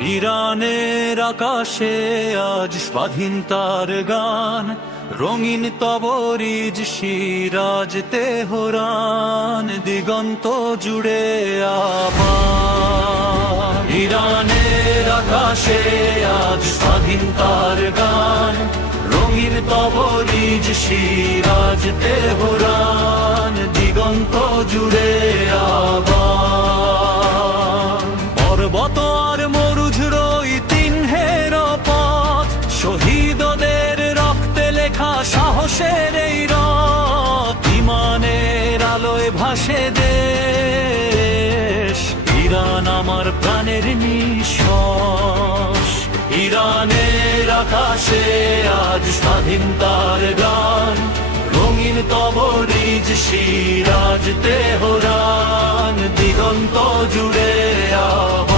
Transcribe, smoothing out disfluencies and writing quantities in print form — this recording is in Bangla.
ইরানের আকাশে আজ স্বাধীনতার গান, রঙিন তবরিজ সিরাজ তেহরান, দিগন্ত জুড়ে আবার। ইরানের আকাশে আজ স্বাধীনতার গান, রঙিন তবরিজ সিরাজ তেহরান, দিগন্ত জুড়ে আবার। পর্বত আর মরুঝরই তিনহের পথ, শহীদদের রক্তে লেখা সাহসের এই রথ, ইমানের আলোয় ভাসে দেশ। ইরান আমার প্রাণের নিঃশ্বাস। ইরানের আকাশে আজ স্বাধীনতার গান, রঙিন তবরিজ সিরাজ তেহরান, দিগন্ত জুড়ে আবার।